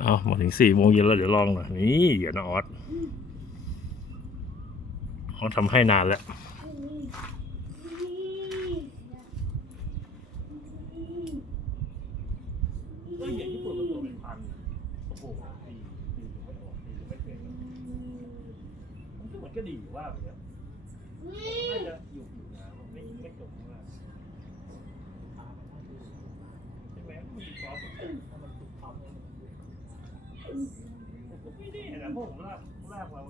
เอามาถึงสี่โมงเย็นแล้วเดี๋ยวลองหน่อยนี่เดี๋ยวนะออสเขาทำให้นานแล้วก็อย่างญี่ปุ่นมันตัวเป็นพันโอ้โหตีตีถึงไม่ออกตีถึงไม่เก่งมันก็มันก็ดีอยู่ว่าไปแล้วน่าจะอยู่อยู่นะมันไม่ไม่จบมากใช่ไหมมันมีซอสถ้ามันถูกทำเนี่ยมันผมก็ไม่แน่นะเพราะผมลากลากมา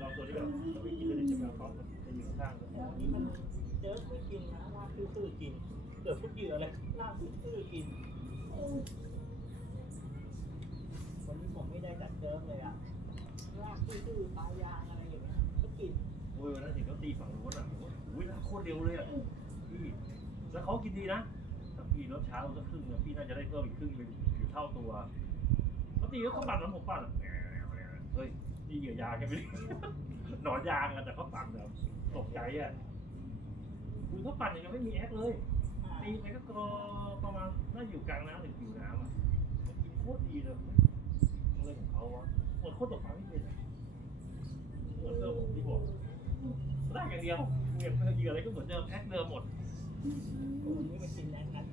ลองตัวนี้แบบเราไม่กินเลยจะแบบซอสจะอยู่ข้างๆอันนี้มันเจอไม่กินนะลากซื่อๆกินเกิดพวกเหยื่อเลยลากซื่อๆกินวันนี้ผมไม่ได้จัดเจิมเลยอะลากซื่อๆปลายางอะไรอย่างเงี้ยก็กินโอ้ยวันนั้นเห็นเขาตีฝั่งนู้นอะโอ้ยโอ้ยโคตรเร็วเลยอะพี่แล้วเขากินดีนะถ้าพี่รถช้าเราสักครึ่งเนี่ยพี่น่าจะได้เพิ่มอีกครึ่งเป็นอยู่เท่าตัว ตีแล้วเขาปั่นแล้วผมปั่นอะเฮ้ยนี่เหยื่อยางแค่ไม่ได้ หนอนยางอะแต่เขาปั่นแบบตกใจอะคุณเขาปั่นยังไม่มีแอคเลยตีไปก็กรอประมาณน่าอยู่กลางน้ำหรือผิวน้ำอะมันกินโคตรดีเลยอะไรของเขาวะเหมือนโคตรตกปลาไม่เป็นอะเหมือนเดิมผมที่บอกได้อย่างเดียวเหยียบเหยื่ออะไรก็เหมือนเดิมแพ็คเดิมหมดวันนี้ไปกินแลนด์นัท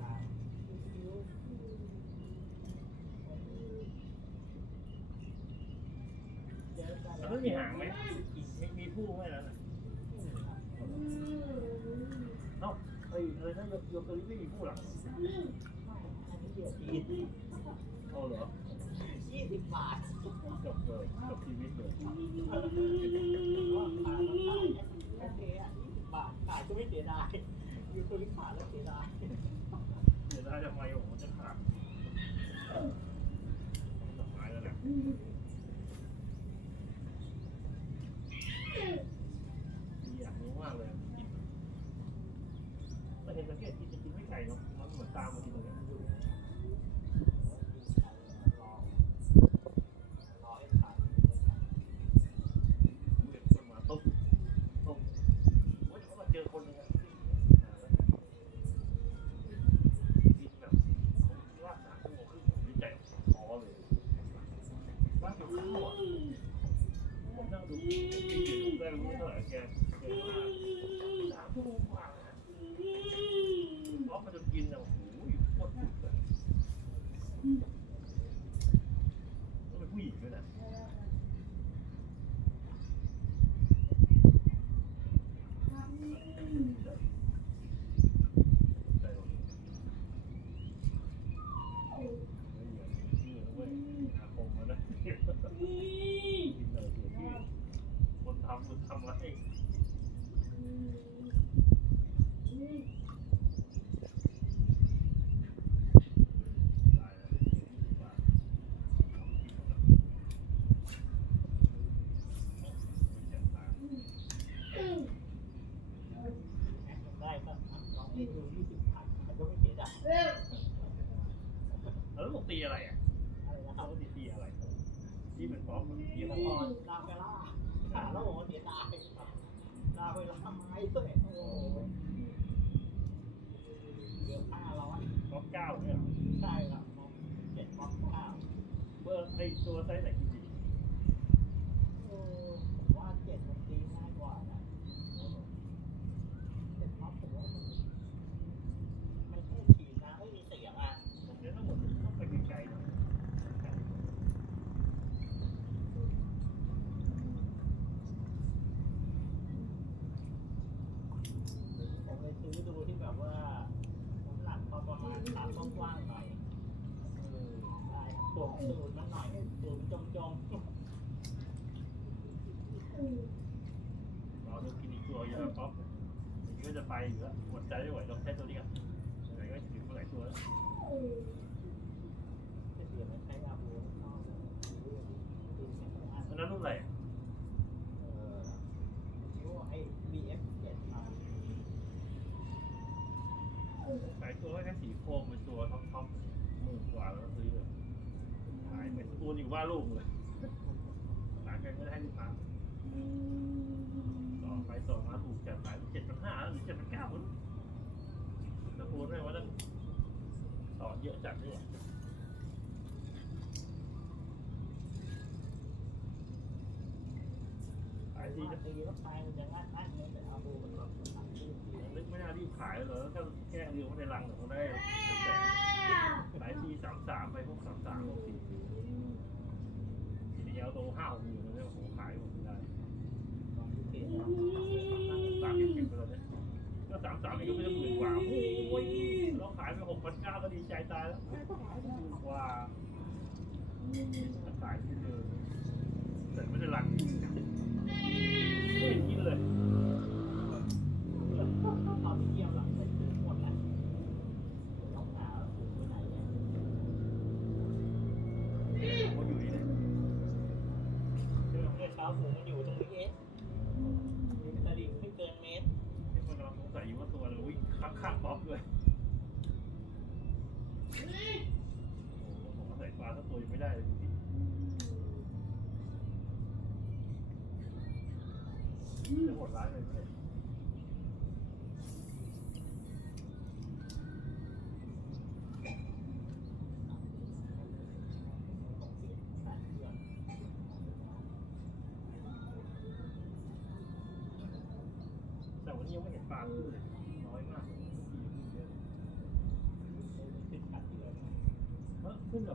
ตายคิ้วเจ อกันแล้วไม่มีหางไหมมีมีผู้ไหมแล้วน่ะเอ้าเฮ้ยอะไรนะโยโยเกอริไม่มีผู้หรออันนี้เหยื่อจีนเอาเหรอ ยี่สิบบาท จบเลยจบชีวิตเลย ว่าขายมันได้โอเคอะยี่สิบบาทขายก็ไม่เสียดายอยู่ตัวนี้ขาดแล้วเสียดาย เดี๋ยวได้ทำไมโอ้โหจะขาดดอกไม้แล้วนะอยากรู้มากเลยกินแต่เห็นสังเกตกินจะกินไม่ไก่เนาะมันเหมือนตามมาทีตรงนี้ รอให้ขาย เรียกคนมาต้มต้มโอ้ยเขามาเจอคนหนึงอะกินแบบลาดสามชั่วโมงครึ่งผมดีใจท้อเลยลาดอยู่ข้าวอะผมนั่งดูกินอยู่ได้ไม่รู้เท่าไหร่แกแกว่าสามชั่วโมงกว่านะล็อกมาจนกินอะโอ้โหโคตรสุดเลยต้องเป็นผู้หญิงด้วยนะ ใจเราเฮ้ยอย่าเสียชื่อนะเว้ยอาคมมานะกินเลยเสียชื่อคนทำคนทำอะไรตายแล้วบาทเจ็บตา ได้ก็ ลองให้ดูยี่สิบพันมันก็ไม่เสียดายแล้วลูกตีอะไรอะอะไรนะครัเขาตีตีอะไรที่เป็นฟอสมันตียี่อะห้ไรอลาเวล่าขาแล้วโอ้เสียดายลาเวล่าไม้ด้วยโอ้หเกือบห้าร้อยฟอสเก้าเนี่ยเหรอใช่ครับเจ็ดม็อกเก้าเบอร์ไอตัวไซส์ไหนกินดี เออผมว่าเจ็ดมันตีง่ายกว่านะเจ็ดม็อกผมว่ามันมันแค่ฉีดน้ำไม่มีเสียงอะ ผมเนี่ยต้องหมดต้องไปไกลๆหน่อย ผมเลยซื้อดูที่ แบบว่าน้ำหนักพอประมาณตามกว้างๆหน่อยเออได้ตวสูตรมันหน่อยสูตรจมจมเราดูกินอีกตัวเยอะป๊อปก็จะไปอยู่แล้วหมดใจไม่ไหวลองแค่ตัวนี้ก่อนไหนก็ถึงเมื่อไหร่ตัวแล้ว จะเสียมันใช้ยาบูเข้าเลยดูแข็งแรง อันนั้นรุ่นอะไรอะ เออนิ้วไอ้ BF เจ็ดมา ขายตัวแค่สีโครมเป็นตัวท็อปท็อปหมื่นกว่าแล้วซื้อเลยขายเป็นตัวอยู่ว่าลูกเลยขายไปไม่ได้ให้ลูกค้า ต่อไปต่อมาถูกจัดขายเจ็ดพันห้าหรือเจ็ดพันเก้าแล้วโอนได้ว่าตั้งต่อเยอะจัดด้วยขายทีดีจะจะตีก็ไปมันจะงัดงัดเลยแต่เอาดูมันแบบมันทำดีดีนึกไม่น่ารีบขายเลยถ้าแค่เดียวไม่ได้รังเนี่ยเขาได้เป็นแสนขายทีสามสามไปพวกสามสามพวกสี่ทีเดียวโตห้าหกหมื่นแล้วเนี่ยโอ้โหขายหมดไม่ได้ ลองดูเกม สามสิบสิบไปแล้วเนี่ย ก็สามสามนี่ก็ไม่ได้หมื่นกว่าโอ้ยเราขายไปหกพันเก้าก็ดีใจตายแล้วหมื่นกว่าขายที่เดิมแต่ไม่ได้รัง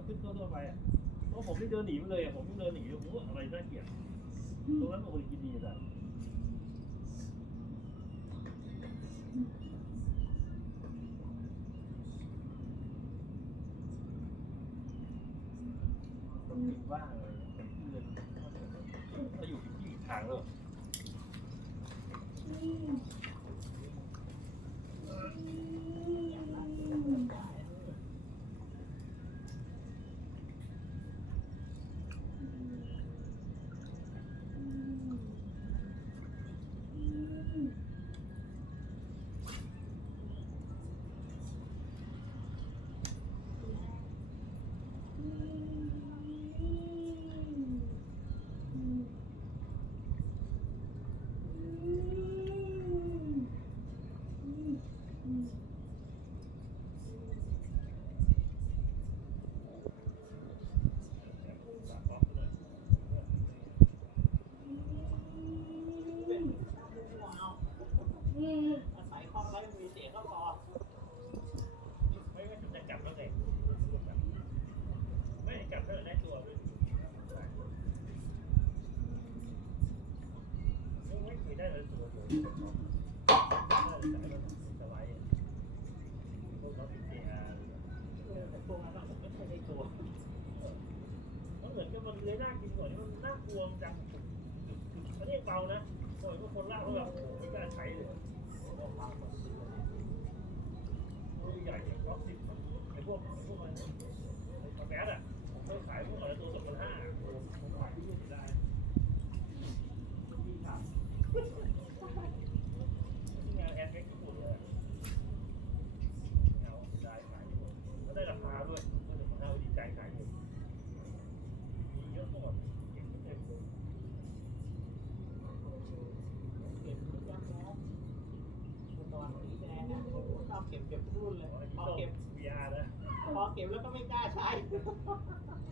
ขึ้นตัวตัวไปอะเพราะผมไม่เดินหนีมันเลยอะผมไม่เดินหนีผมอะไรน่าเกลียดตรงนั้นโอ้ยกินดีจัง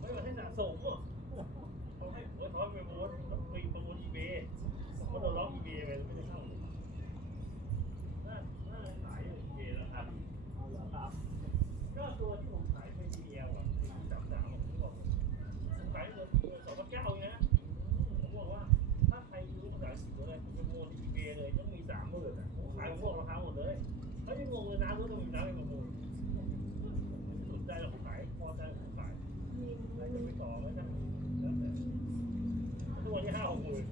ไม่มาให้สะสมอะเขาให้เออเขาไปประมูลปีประมูลอีเบย์เขาโดนล็อกอีเบย์ไปไม่ได้เข้าน่าน่าขายอีเบย์แล้วครับเอาเหรอครับก็ตัวที่ผมขายไปทีเดียวอะสามสามผมบอกผมขายเงินสองพันเก้าเองนะผมบอกว่าถ้าใครรู้ภาษาอังกฤษเลยผมไปประมูลอีเบย์เลยต้องมีสามหมื่นอะผมขายพวกราคาหมดเลยแล้วยังงงเลยน้ำก็ต้องมีน้ำไปประมูลสนใจเราขายพอใจ ผมขายใครจะไปต่อไม่ได้แล้วแต่ตัวนี้ห้าหกหมื่น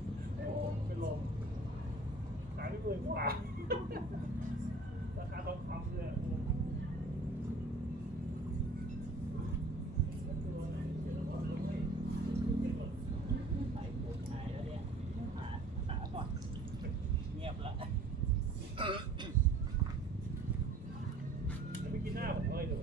เป็นลมขาไม่หมื่นกว่าราคาทองคำเนี่ยตัวไหนเดี๋ยวเรต้องให้เป็นหมดใส่ปูนหายแล้วเนี่ยหาหาก่อเงียบละไม่กินหน้าผมเลยดู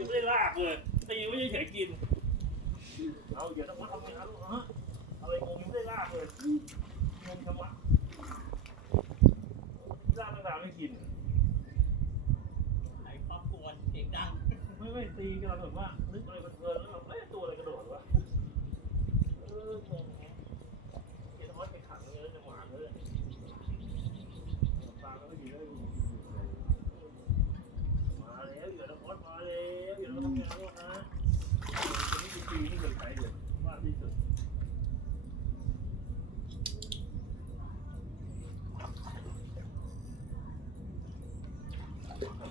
ยังไม่ได้ลากเลย ตีไม่ใช่เฉยกิน เอาเดี๋ยวต้องมาทำงานลูกฮะอะไรงงยังไม่ได้ลากเลยงงทำไมลากไม่ตามไม่กิน ไอ้ครอบครัวเสียงดัง ไม่ไม่ตีกันแบบว่านึกอะไรเพลินๆแล้วแบบเอ้ยตัวอะไรกระโดดวะเอองงไงเดี๋ยวต้องไปขังเงี้ยจังหวะเลยปลาไม่ดีเลยมาแล้วเดี๋ยวเราพอดมาแล้วเดี๋ยวเราทำงานแล้วฮะนี่คือปีที่เคยใช้เลยมากที่สุด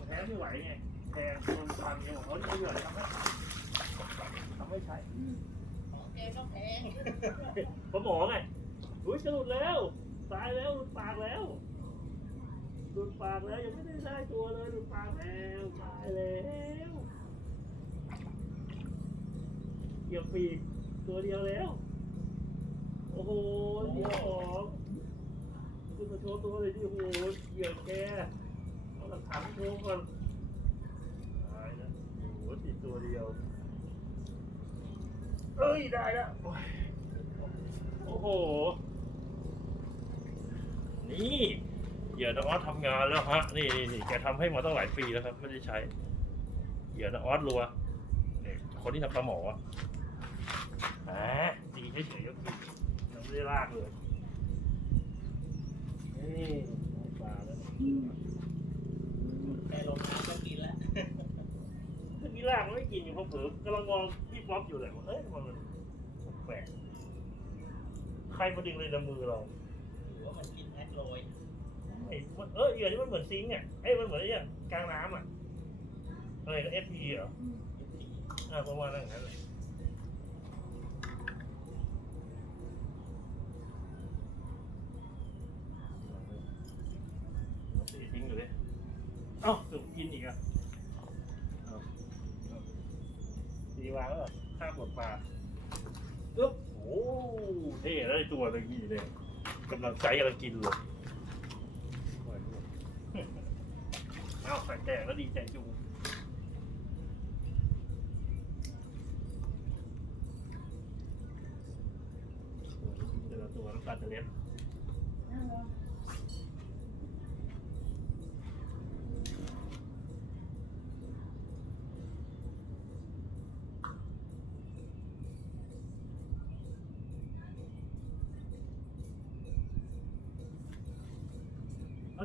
แพ้ไม่ไหวไงแพ้โดนฟันเงี้ยบอกเขาไม่ไหวทำให้ทำให้ใช้ของแกก็แพงพอหมอไงอุ้ยจะหลุดแล้ว ตายแล้วหลุดปากแล้วหลุดปากแล้วยังไม่ได้ได้ตัวเลยหลุดปากแล้วตายแล้วเหยียบปีกตัวเดียวแล้ว โอ้โหเดียวสองคุณมาโชว์ตัวเลยดิโอ้โหเหยียบแก เอาหลักฐานโชว์ก่อนตายแล้วโอ้โหติดตัวเดียว เอ้ย ได้แล้วโอ้ยโอ้โห นี่เหยื่อน้ออสทำงานแล้วฮะ นี่นี่นี่แกทำให้มาตั้งหลายปีแล้วครับ ไม่ได้ใช้เหยื่อน้ออสรัวนี่คนที่ทำปลาหมออะอ่าดีเฉยๆก็กินยังไม่ได้ลากเลย นี่ปลาแล้ว แกลงน้ำก็กินแล้วเมื่อกี้ลากมันไม่กินอยู่เพราะเผลอกำลังมองพี่ป๊อปอยู่เลยว่าเอ้ยมันแปลกใครมาดึงเลยในมือเราหรือว่ามันกินแอคโรยไอ้มันเออเหยื่อนี่มันเหมือนซิงค์อะไอ้ยมันเหมือนไอ้เนี่ยกลางน้ำอะอะไรก็เอฟพีเหรออ่าประมาณนั้นอย่างนั้นเลย อข้ามหมดปลาอึ๊บโอ้เท่แล้วไอ้ตัวตะกี้เนี่ยกำลังใจกำลังกินเลยอ้าวไข่แตกแล้วดีใจจูเ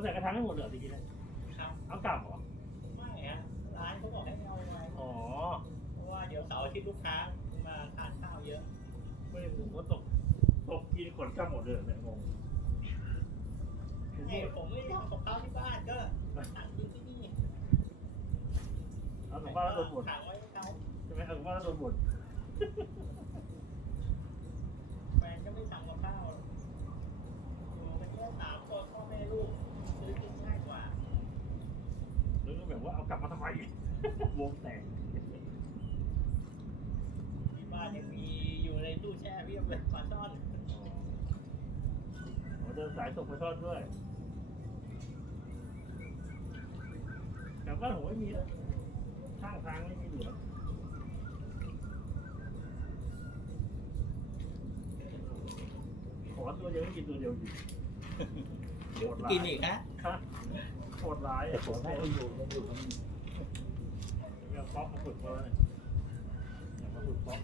ใส่กระถางให้หมดเหรอตะกี้เนี่ยครับเอากลับเหรอ ไม่อะร้านเขาบอกให้เอาไว้อ๋อ เพราะว่าเดี๋ยวเสาร์อาทิตย์ลูกค้ามาทานข้าวเยอะไม่ได้ผมก็ตก ตกกินขนกลับหมดเลยเนี่ยงงผมไอ้พูดผมไม่ได้ทำกับข้าวที่บ้านก็สั่งกินที่นี่เอาผมว่าแล้วโดนบ่นขังไว้ให้เขาใช่ไหมเอาผมว่าแล้วโดนบ่นแฟนก็ไม่สั่งกับข้าวอยู่กันแค่สามคนพ่อแม่ลูกซื้อกินง่ายกว่า หรือแบบ ว่าเอากลับมาทำไม วงแตกที่บ้านยังมีอยู่ในตู้แช่เพียบเลยปลาช่อนอ๋อเดินสายส่งไปทอดด้วย แต่บ้านผมไม่มีแล้วข้างทางไม่มีเหลือขอตัวเดียวไม่กินตัวเดียวกินโหดร้ายกินอีกฮะ ครับ โหดร้ายแต่ผมให้มันอยู่มันอยู่มันเอาป๊อปมาฝึกมาแล้วเนี่ยอยากมาฝึกป๊อป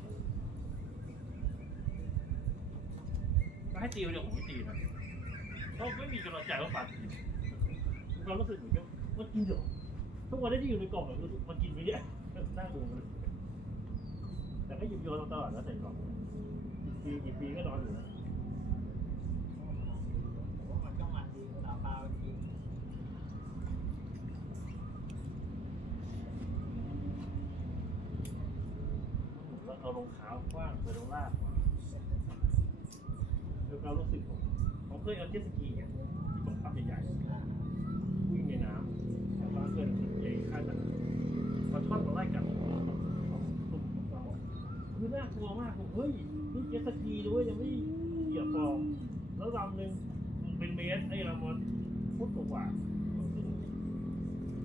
ก็ให้ตีเดี๋ยวผมไม่ตีนะเพราะไม่มีกำลังใจว่าปัดเรารู้สึกเหมือนกับว่ากินเหรอทุกวันนี้ที่อยู่ในกล่องเนี่ยรู้สึกมันกินไปเนี่ยนั่งดูมันแต่ก็หยิบโยนตลอดแล้วใส่กล่องกี่ปีกี่ปีก็นอนอยู่นะ ผมว่ามันก็มันดีสาวปลากิน แล้ว เอารองเท้ากว้างไปลงล่างกมาคือเรารู้สึกผมผมเคยเอาเจ็ตสกีเนี่ยที่บังคับใหญ่ๆวิ่งในน้ำแต่ว่าเกิดใหญ่ข้างแบบมันทอดมาไล่กัดตุ่มของเราคือน่ากลัวมากผมเฮ้ยนี่เจ็ตสกีด้วยยังไม่เหยียบฟองแล้วลำหนึ่งเป็นเมตรไอ้ลำมันฟุตกว่า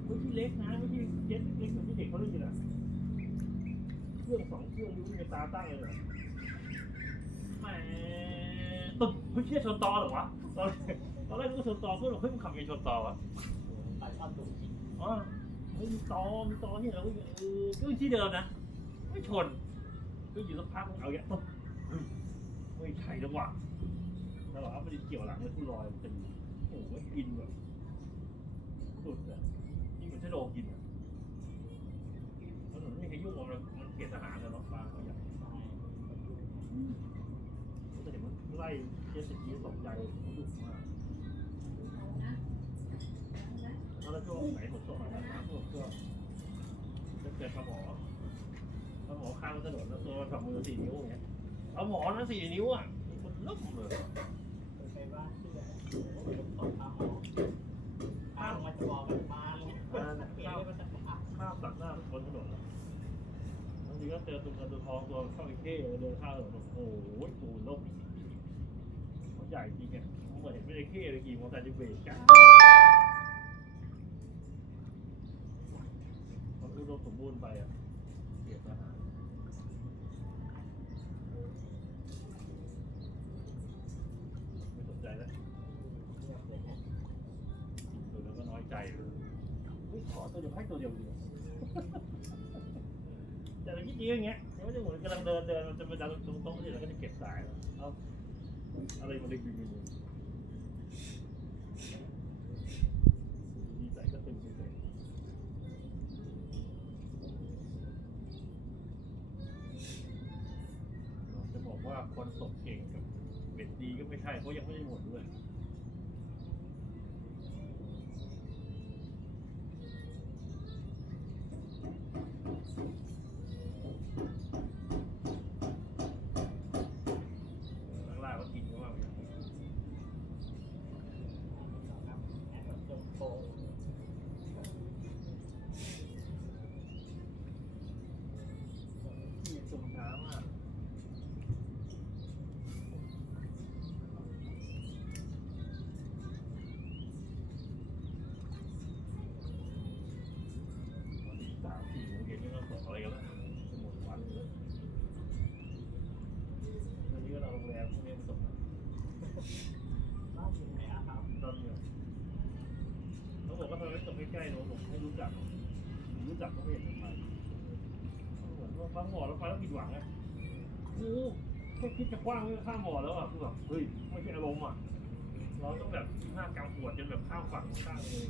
ไม่ใช่เล็กนะไม่ใช่เจ็ตเล็กเหมือนที่เด็กเขาเล่นกันอะ รื่องสองเครื่องยุ่งในตาตั้งเลยเหรอแหมตึ๊บเฮ้ยเชี่ยชนตอเหรอวะตอนแรกตอนแรกกว่าชนตอเพื่อนบอกเฮ้ยมันขับยังไงชนตอวะไปชอบดูจริงอ๋อเฮ้ยมีตอมีตอนี่เหรอเว้ยเออก็ที่เดิมนะไม่ชนก็อยู่สักพักเอาอย่างเงี้ยตึ๊บไม่ใช่จังหวะแล้วหรอม่ได้เกี่ยวหลังเลยผู้ลอยมันเป็นโอ้โหกินแบบสุดอะยิ่งเหมือนชะโดกินอะถนนไม่มีใครยุ่งกับมัน มันเขตทหารนะเนาะปลาเขาใหญ่ใช่แต่เห็นมันไล่เจสิบยี่ตกใจดุมากแล้วช่วงไหนฝนตกอะน้ำท่วมก็จะเกิดปลาหมอปลาหมอข้ามถนนแล้วตัวกับมือสี่นิ้วอย่างเงี้ยปลาหมอนะสี่นิ้วอะมันลุ่มเลย ไปบ้านเพื่อนโอ้โหตกข้าวหอข้าวมันจะบอกมันมาเลยเกลียดมันจะอะ ข้ามตัดหน้าบนถนนอะบางที ก็เจอตัวเงินตัวทองตัวเข้าไปเท่เดินข้ามถนนโอ้โหตูนล่มเขาใหญ่จริงอะผมเหมือนเห็นไม่ได้เท่เลยกี่มอเตอร์ไซค์จะเบรกจ้ามันอุดมสมบูรณ์ไปอะเกียรติทหารไม่สนใจแล้วเงียบเลยนะดูแล้วก็น้อยใจเลยขอตัวเดียวให้ตัวเดียวดีกว่า แต่เราคิดจริงอย่างเงี้ยไม่ได้เหมือนกำลังเดินเดินมันจะมาดันตรงโต๊ะนี่เราก็จะเก็บสายแล้วเอาอะไรมาดึงดึงดึงดีใจก็ตึงเฉยจะบอกว่าคนตกเก่งกับเบ็ดดีก็ไม่ใช่เพราะยังไม่ได้หมดด้วย จักผมรู้จักก็ไม่เห็นทำไมว่าบางหมอเราไปแล้วผิดหวังไงโอ้โหแค่คิดจะคว้างข้ามหมอแล้วอะคือแบบเฮ้ยไม่ใช่อารมณ์อะเราต้องแบบห้ากำขวดจนแบบข้ามฝั่งข้างเลย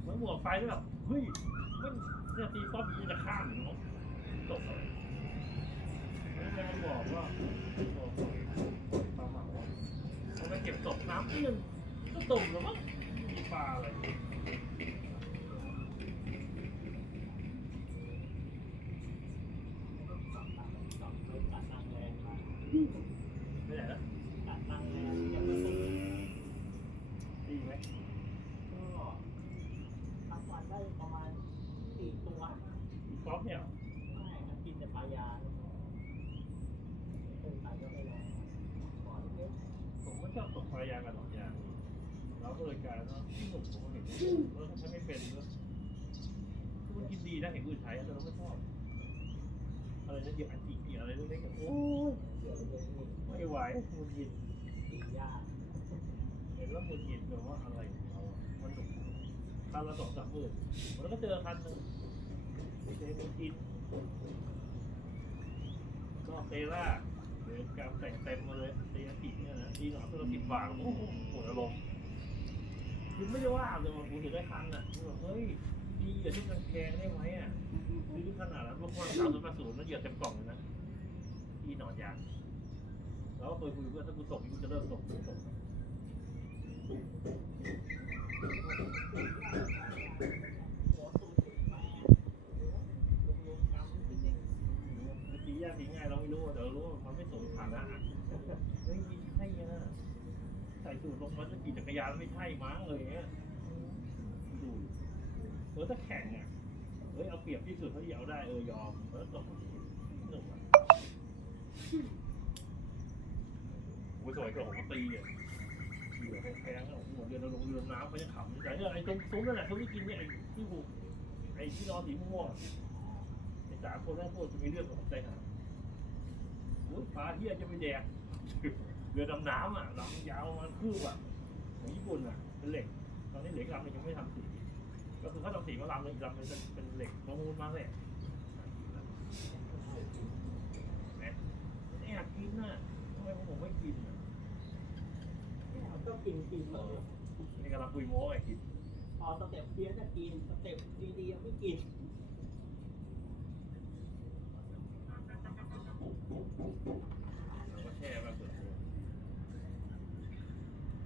เหมือนหมวกไฟแล้วแบบเฮ้ยมันเนี่ยตีป๊อปยีจะข้ามเนาะตกเลยแล้วแกมันบอกว่าบอกปลาหมาเขาไปเก็บตกน้ำตื้นก็ตุ่มแล้วมั้งมีปลาอะไร ตัดตัดตัดเลยตัดตังแรงมา ไม่ไหนแล้ว ตัดตังแรงยังไม่สุด ดีไหม ก็ทำวันได้ประมาณสี่ตัว มีป๊อปเนี่ย ไม่ครับกินแต่ปลายาเป็นไปก็ไม่ลองขอเล็ก ผมก็ชอบตกปลายางกับดอกยางเราก็เลยกลายเป็นว่าที่หนุ่มผมก็เห็นเออถ้าฉันไม่เป็นด้วยคือมันกินดีนะ เห็นอื่นใช้แต่เราไม่ชอบอะไรนะเหยียบอันตีเหยียบอะไรเล็กๆอะโอ้ยเดี๋ยวเรื่องนี้ยไม่ไหวมุนยินตียากเห็นแล้วมุนยินแบบว่าอะไรของเรามันหนุกคันละสองสามหมื่นแล้วก็เจอคันหนึ่งเจอมุนยินก็เตล่าเดินกำแต่งเต็มมาเลยเตียติเนี่ยนะทีหนอตัวละสิบบาทโอ้โหปวดอารมณ์คือไม่ได้ว่าเลยว่ากูถึงได้คันอะกูแบ บเฮ้ยดีอย่าที่มันแพงได้ไหมอะซื้อขนาดนั้นพวกคนสามสิบแปดศูนแล้วเหยียบเต็มกล่องเลยนะที่หนอนยางเราก็เคยคุยกับเพื่อนถ้ากูตกกูจะเริ่มตกกูตกหัวสูงปรวมๆกำขึ้นเองมันตียากตีง่ายเราไม่รู้แต่เรารู้ว่ามันไม่สมฐานะไม่ใช่นะใส่สูตรลงมาจะขี่จักรยานไม่ใช่มั้งเลยเงี้ย เออถ้าแข่งอะเฮ้ยเอาเปรียบที่สุดเท่าที่เอาได้เออยอมแล้วตกหนึ่งอะโอ้ยสมัยก่อนผมก็ตีอะเหลือแพงๆอะหัวเรือเราลงเรือน้ำไปยังขำใจเนี่ยไอ้ตรงซุ้มนั่นแหละซุ้มที่กินเนี่ยไอ้ที่หูไอ้ที่นอนสีม่วงเสามคนแรกพวกจะมีเรื่องของใจหายโอ้ยปลาเฮียจะไปแดกเรือดำน้ำอะลำยาวมันคืบอะของญี่ปุ่นอะเป็นเหล็กตอนนี้เหล็กลำหนึงยังไม่ทำสี ก็คือเขาทำสีมาลำหนึงอีกลำหนึงเป็นเป็นเหล็กประมูลมาเลยแหมไม่อยากกินน่ะทำไมผมไม่กินอะก็กินกินเลยนี่กำลังคุยโม้ไอ้กินพอสเต็ปเพี้ยนจะกินสเต็ปดีๆไม่กินเราก็แช่มาเปิดตัว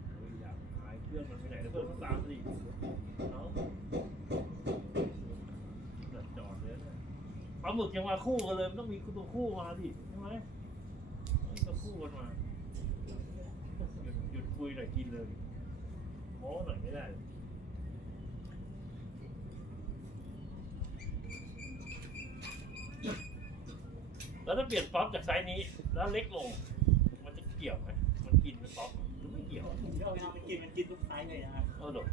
เฮ้ยอยากขายเครื่องมันไปไหนแล้วเพิ่มต้องตามสิเนาะเกิดจอดเลยนะปลาหมึกยังมาคู่กันเลยมันต้องมีตัวคู่มาดิใช่ไหมต้องคู่กันมาหยุดหยุดคุยหน่อยกินเลยโม้หน่อยไม่ได้แล้วถ้าเปลี่ยนป๊อปจากไซส์นี้ แล้วเล็กลง มันจะเกี่ยวไหมมันกินเป็นป๊อปหรือไม่เกี่ยวเวลามันกินมันกินทุกไซส์เลยนะครับ เออหรอ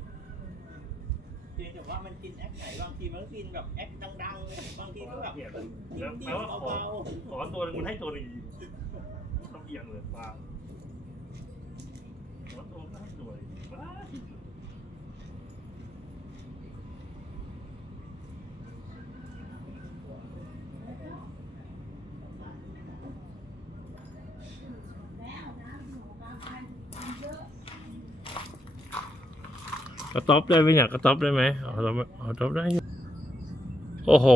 เพียงแต่ว่ามันกินแอคไหนบางทีมันก็กินแบบแอคดังๆเลยบางทีก็แบบเปลี่ยนดิ้แล้วนแปลว่าขอๆเบาขอตัวหนึงมันให้ตัวหนึงทำเอียงเลยปลาขอตัวก็ให้ตัวหนึ่งบ้า ต๊อบได้ไหมอยากกระต๊อบได้ไหมเอาต๊อบเอากต๊อบได้ โอ้โห